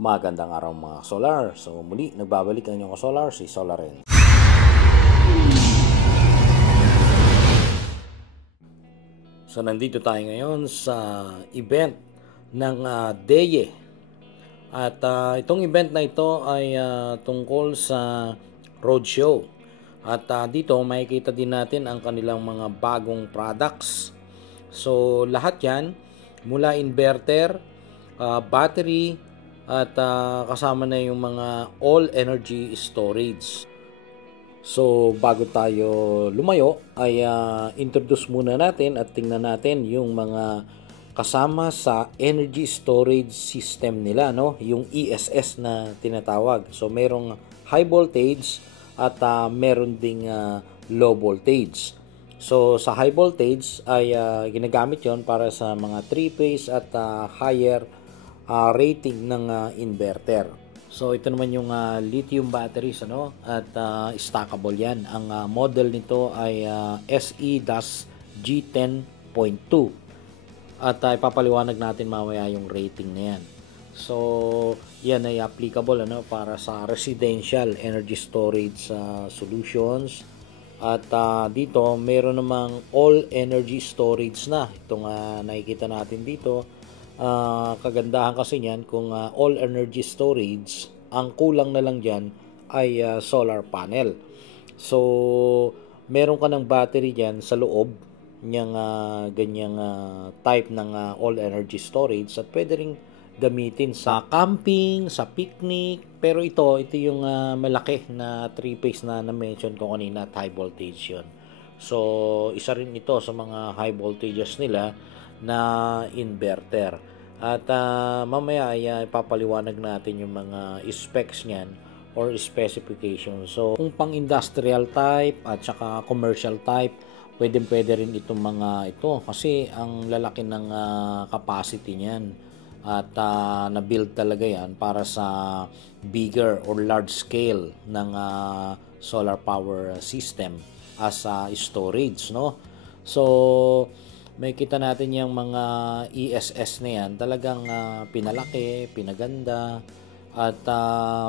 Magandang araw mga Solar. So muli, nagbabalik ang inyong Solar, si Solaren. So nandito tayo ngayon sa event ng DEYE. At itong event na ito ay tungkol sa roadshow. At dito makikita din natin ang kanilang mga bagong products. So lahat yan, mula inverter, battery, at kasama na yung mga all energy storage. So bago tayo lumayo ay introduce muna natin at tingnan natin yung mga kasama sa energy storage system nila, no? Yung ESS na tinatawag. So merong high voltage at meron ding low voltage. So sa high voltage ay ginagamit yon para sa mga 3-phase at higher rating ng inverter. So ito naman yung lithium batteries, ano, at stackable yan. Ang model nito ay SE-G10.2 at ipapaliwanag natin mamaya yung rating na yan. So yan ay applicable, ano, para sa residential energy storage solutions. At dito meron namang all energy storage na itong nakikita natin dito. Kagandahan kasi niyan kung all energy storage, ang kulang na lang dyan ay solar panel. So meron ka ng battery dyan sa loob niyang ganyang type ng all energy storage at pwede ring gamitin sa camping, sa picnic. Pero ito yung malaki na 3-phase na na-mention ko kanina at high voltage yun. So isa rin ito sa mga high voltages nila na inverter. At mamaya ay ipapaliwanag natin yung mga specs niyan or specifications. So kung pang industrial type at saka commercial type, pwede rin itong mga ito kasi ang lalaki ng capacity niyan at na-build talaga yan para sa bigger or large scale ng solar power system as storage, no? So may kita natin yung mga ESS na yan, talagang pinalaki, pinaganda, at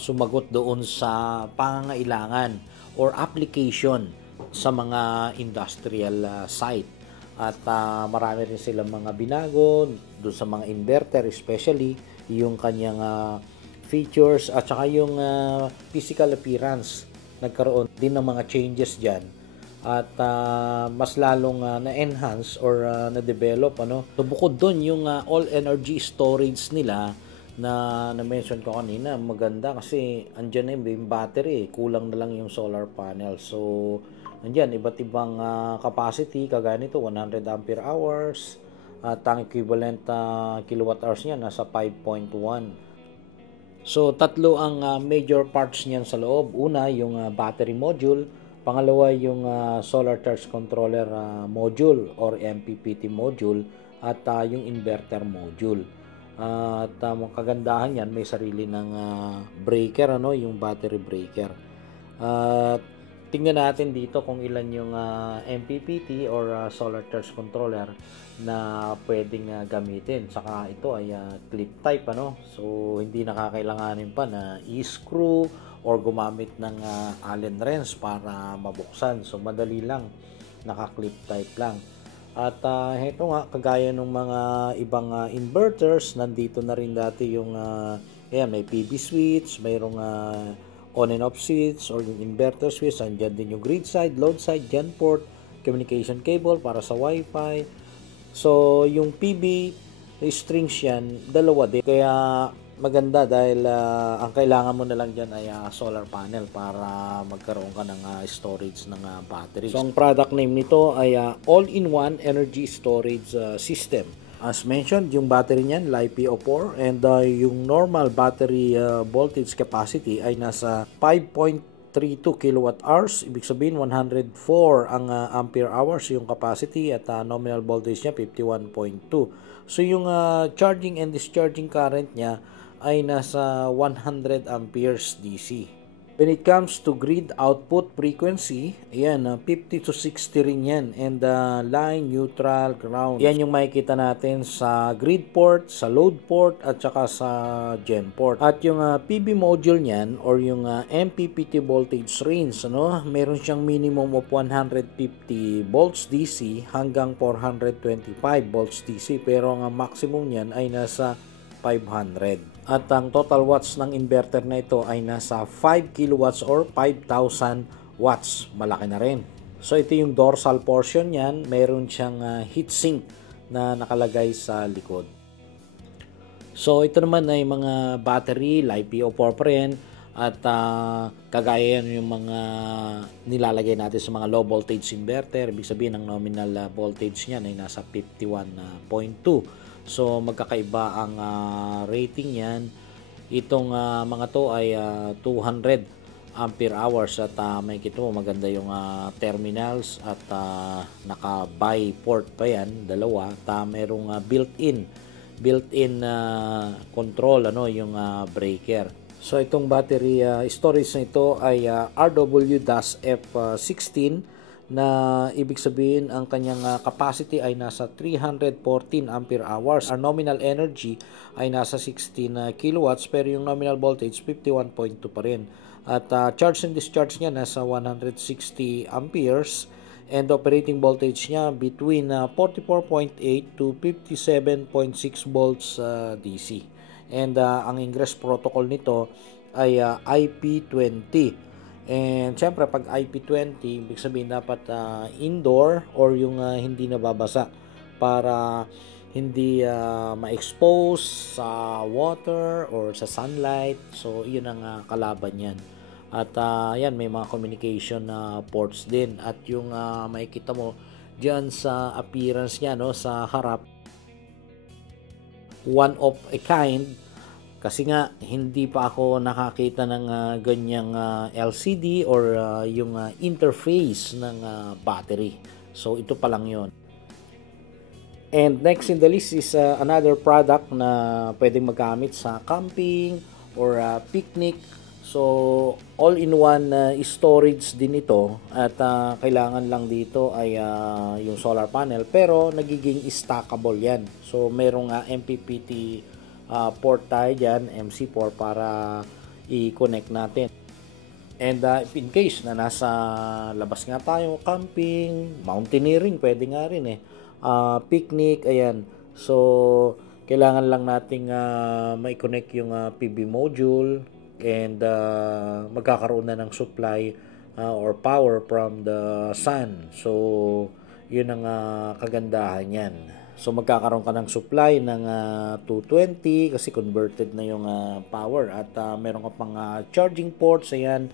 sumagot doon sa pangangailangan or application sa mga industrial site. At marami rin silang mga binago doon sa mga inverter, especially yung kanyang features at saka yung physical appearance. Nagkaroon din ng mga changes dyan at mas lalong na-enhance or na-develop, ano. So bukod doon yung all energy storage nila na-mention ko kanina, maganda kasi andyan na yung battery, kulang na lang yung solar panel. So andyan iba't ibang capacity, kagaya nito 100 ampere hours at ang equivalent kilowatt hours niya nasa 5.1. So tatlo ang major parts niyan sa loob. Una, yung battery module. Pangalawa, yung solar charge controller module or MPPT module at yung inverter module. At kagandahan yan, may sarili ng breaker, ano, yung battery breaker. At tingnan natin dito kung ilan yung MPPT or solar charge controller na pwedeng gamitin. Saka ito ay clip type, ano. So hindi nakakailanganin pa na i-screw or gumamit ng Allen wrench para mabuksan. So madali lang, naka-clip type lang. At heto nga, kagaya ng mga ibang inverters, nandito na rin dati yung ayan, may PV switch, mayroong on and off switch or yung inverter switch. Andyan din yung grid side, load side, gen port, communication cable para sa wifi. So yung PV strings yan, dalawa din. Kaya maganda dahil ang kailangan mo na lang dyan ay solar panel para magkaroon ka ng storage ng battery. So ang product name nito ay all-in-one energy storage system. As mentioned, yung battery niyan LiPo4 and yung normal battery voltage capacity ay nasa 5.32 kilowatt hours. Ibig sabihin 104 ang ampere hours yung capacity at nominal voltage niya 51.2. So yung charging and discharging current niya ay nasa 100 amperes DC. When it comes to grid output frequency, ayan, 50 to 60 rin yan. And line, neutral, ground. Yan yung makikita natin sa grid port, sa load port, at saka sa gen port. At yung PV module niyan, or yung MPPT voltage range, meron siyang minimum of 150 volts DC hanggang 425 volts DC. Pero ang maximum niyan ay nasa 500. At ang total watts ng inverter na ito ay nasa 5 kilowatts or 5,000 watts. Malaki na rin. So ito yung dorsal portion niyan. Meron siyang heatsink na nakalagay sa likod. So ito naman ay mga battery, LiPo4 pa rin. At kagaya yan yung mga nilalagay natin sa mga low voltage inverter. Ibig sabihin ang nominal voltage niyan ay nasa 51.2. So magkakaiba ang rating yan. Itong mga to ay 200 ampere hours at makikita mo maganda yung terminals at naka bi port pa yan, dalawa. At merong built-in control yung breaker. So itong battery storage na ito ay RW-F16 na ibig sabihin ang kanyang capacity ay nasa 314 ampere hours. Our nominal energy ay nasa 16 kilowatts pero yung nominal voltage 51.2 pa rin. At charge and discharge niya nasa 160 amperes and operating voltage niya between 44.8 to 57.6 volts DC. And ang ingress protocol nito ay IP20. And syempre pag IP20, ibig sabihin dapat indoor or yung hindi nababasa para hindi ma-expose sa water or sa sunlight. So yun ang kalaban yan. At yan, may mga communication ports din. At yung makikita mo diyan sa appearance niya sa harap, one of a kind. Kasi nga, hindi pa ako nakakita ng ganyang LCD or yung interface ng battery. So, ito pa lang yon. And next in the list is another product na pwedeng magamit sa camping or picnic. So, all-in-one storage din ito. At kailangan lang dito ay yung solar panel. Pero, nagiging stackable yan. So, merong MPPT port tayo dyan, MC4 para i-connect natin. And in case na nasa labas nga tayo, camping, mountaineering, pwede nga rin picnic, ayan. So, kailangan lang nating ma-connect yung PV module and magkakaroon na ng supply or power from the sun. So, yun ang kagandahan yan. So magkakaroon ka ng supply ng 220 kasi converted na yung power at meron ka pang charging ports, ayan,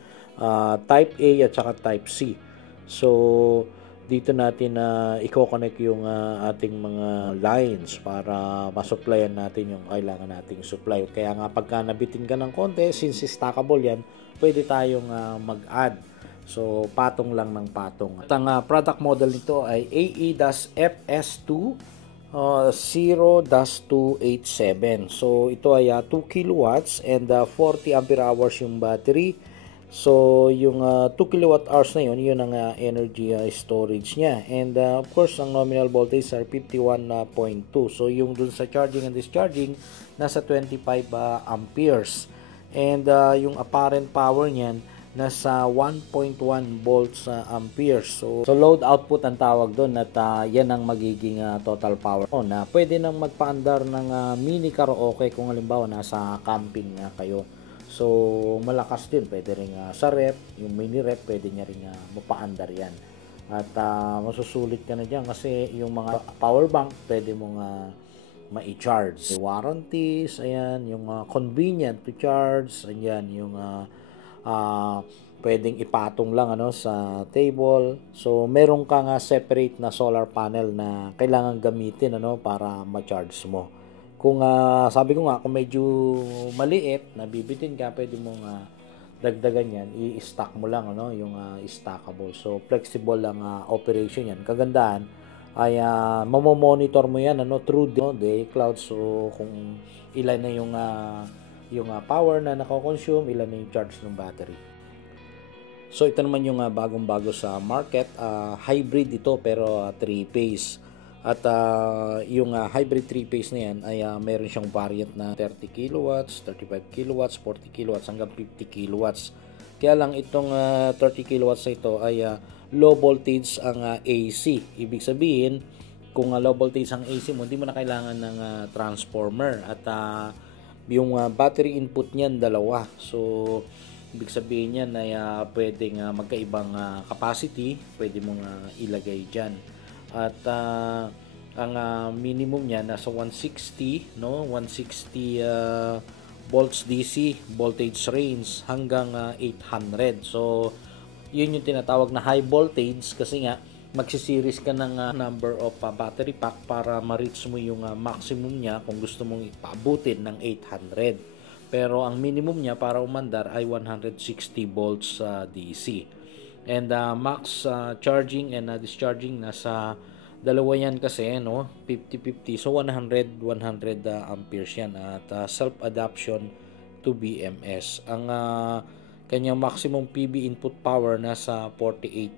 type A at saka type C. So dito natin i-connect yung ating mga lines para masupplyan natin yung kailangan nating supply. Kaya nga pagka nabitin ka ng konti, since stackable yan, pwede tayong mag-add. So patong lang ng patong. At ang product model nito ay AE-FS2 0-287. So ito ay 2 kilowatts and 40 ampere hours yung battery. So yung 2 kilowatt hours na yun ang energy storage niya. And of course ang nominal voltage are 51.2. So yung dun sa charging and discharging nasa 25 amperes. And yung apparent power niyan nasa 1.1 volts amperes. So load output ang tawag doon at yan ang magiging total power na pwede nang magpaandar ng mini karaoke kung halimbawa nasa camping kayo. So malakas din, pwede rin sa rep, yung mini rep pwede niya rin mapaandar yan. At masusulit ka na dyan kasi yung mga power bank pwede mong ma-charge. Warranties, ayan, yung convenient to charge, ayan, yung pwedeng ipatong lang sa table. So meron kang separate na solar panel na kailangan gamitin para ma-charge mo. Kung sabi ko nga kung medyo maliit na bibitin ka, pwede mong dagdagan yan, i-stack mo lang yung stackable. So flexible lang operation yan. Kagandahan ay mamomonitor mo yan through the cloud. So kung ilan na yung power na nako-consume, ilan na yung charge ng battery. So ito naman yung bagong-bago sa market, hybrid ito pero 3-phase. At yung hybrid 3-phase na yan ay meron siyang variant na 30 kilowatts, 35 kilowatts, 40 kilowatts hanggang 50 kilowatts. Kaya lang itong 30 kilowatts na ito ay low voltage ang AC. Ibig sabihin, kung low voltage ang AC mo, hindi mo na kailangan ng transformer. At yung battery input niyan dalawa. So ibig sabihin niyan ay pwedeng magkaibang capacity, pwede mong ilagay diyan. At ang minimum niya nasa 160, no? 160 volts DC voltage range hanggang 800. So yun yung tinatawag na high voltage kasi nga magsiseries ka ng number of battery pack para ma-reach mo yung maximum niya kung gusto mong ipaabutin ng 800. Pero ang minimum niya para umandar ay 160 volts DC. And max charging and discharging nasa dalawa yan kasi, no? 50-50. So 100 amperes yan at self-adaption to BMS. Ang kanyang maximum PV input power nasa 48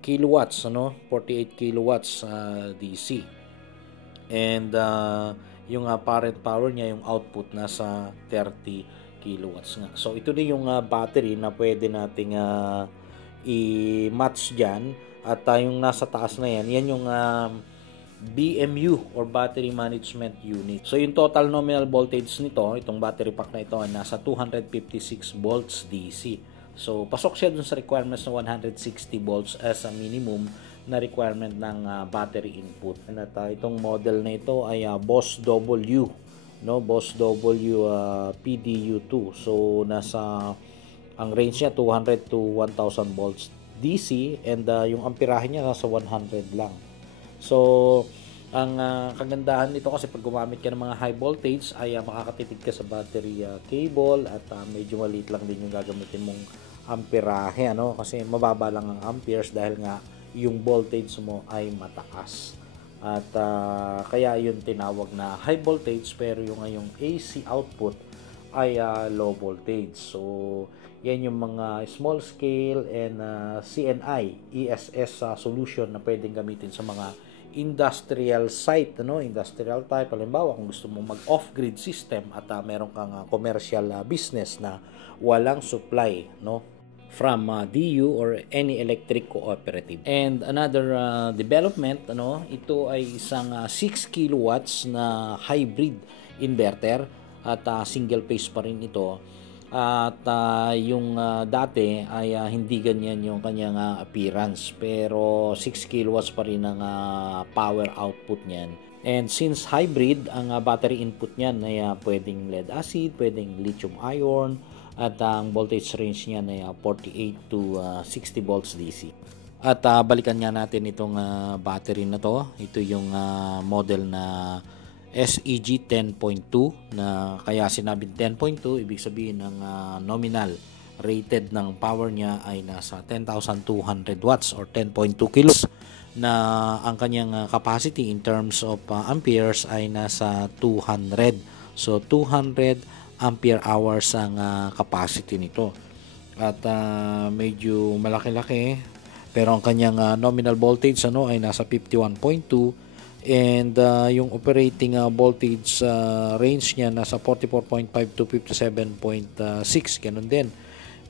kilowatts, ano? 48 kilowatts DC. And yung parent power niya, yung output nasa 30 kilowatts nga. So ito din yung battery na pwede nating i-match diyan. At yung nasa taas na yan yung BMU or Battery Management Unit. So yung total nominal voltage nito, itong battery pack na ito ay nasa 256 volts DC. So pasok siya dun sa requirements na 160 volts as a minimum na requirement ng battery input. At itong model na ito ay Boss W, no? Boss W PDU2. So nasa ang range niya 200 to 1000 volts DC and yung amperahe niya nasa 100 lang. So ang kagandahan nito kasi pag gumamit ka ng mga high voltage ay makakatipid ka sa battery cable at medyo maliit lang din yung gagamitin mong amperahe, ano? Kasi mababa lang ang amperes dahil nga yung voltage mo ay mataas. At kaya yun tinawag na high voltage pero yung ngayong AC output ay low voltage. So yan yung mga small scale and CNI ESS solution na pwedeng gamitin sa mga industrial site, ano? Industrial type. Halimbawa kung gusto mo mag off-grid system at meron kang commercial business na walang supply, no? From DU or any electric cooperative. And another development, ano, ito ay isang 6 kilowatts na hybrid inverter at single phase pa rin ito. At yung dati ay hindi ganyan yung kanyang appearance pero 6 kilowatts pa rin ang power output niyan. And since hybrid, ang battery input niyan ay pwedeng lead acid, pwedeng lithium ion, at ang voltage range niya ay 48 to 60 volts DC. At balikan nga natin itong battery na to. Ito yung model na SEG 10.2 na kaya sinabing 10.2 ibig sabihin ng nominal rated ng power niya ay nasa 10,200 watts or 10.2 kilos na ang kanyang capacity in terms of amperes ay nasa 200. So 200 ampere hours ang capacity nito. At medyo malaki-laki pero ang kanyang nominal voltage ay nasa 51.2 and yung operating voltage range niya nasa 44.5 to 57.6 ganun din.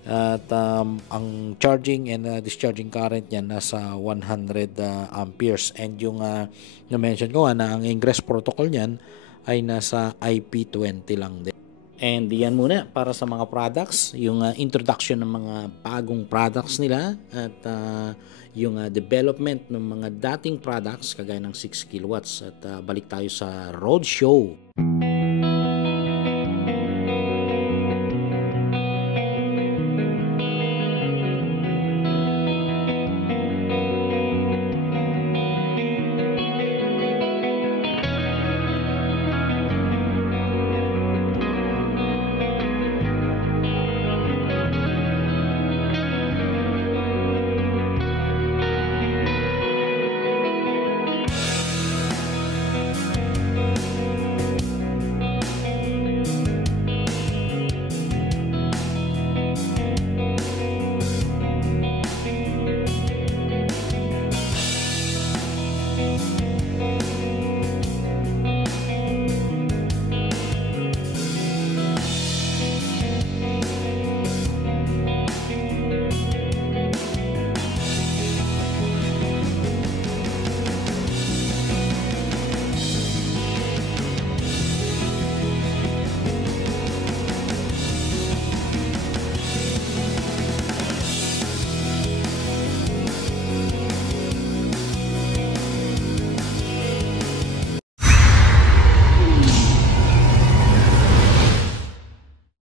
At ang charging and discharging current niya nasa 100 amperes and yung na-mention ko na ang ingress protocol niyan ay nasa IP20 lang din. And yan muna para sa mga products, yung introduction ng mga bagong products nila at yung development ng mga dating products kagaya ng 6 kilowatts. At balik tayo sa roadshow.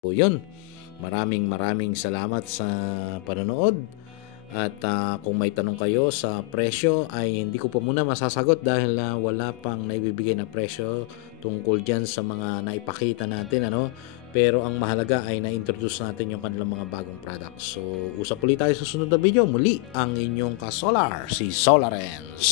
So, yun. Maraming salamat sa panonood. At kung may tanong kayo sa presyo ay hindi ko pa muna masasagot dahil wala pang naibibigay na presyo tungkol dyan sa mga naipakita natin. Pero ang mahalaga ay na-introduce natin yung kanilang mga bagong products. So, usap ulit tayo sa sunod na video. Muli, ang inyong ka-Solar, si Solarens.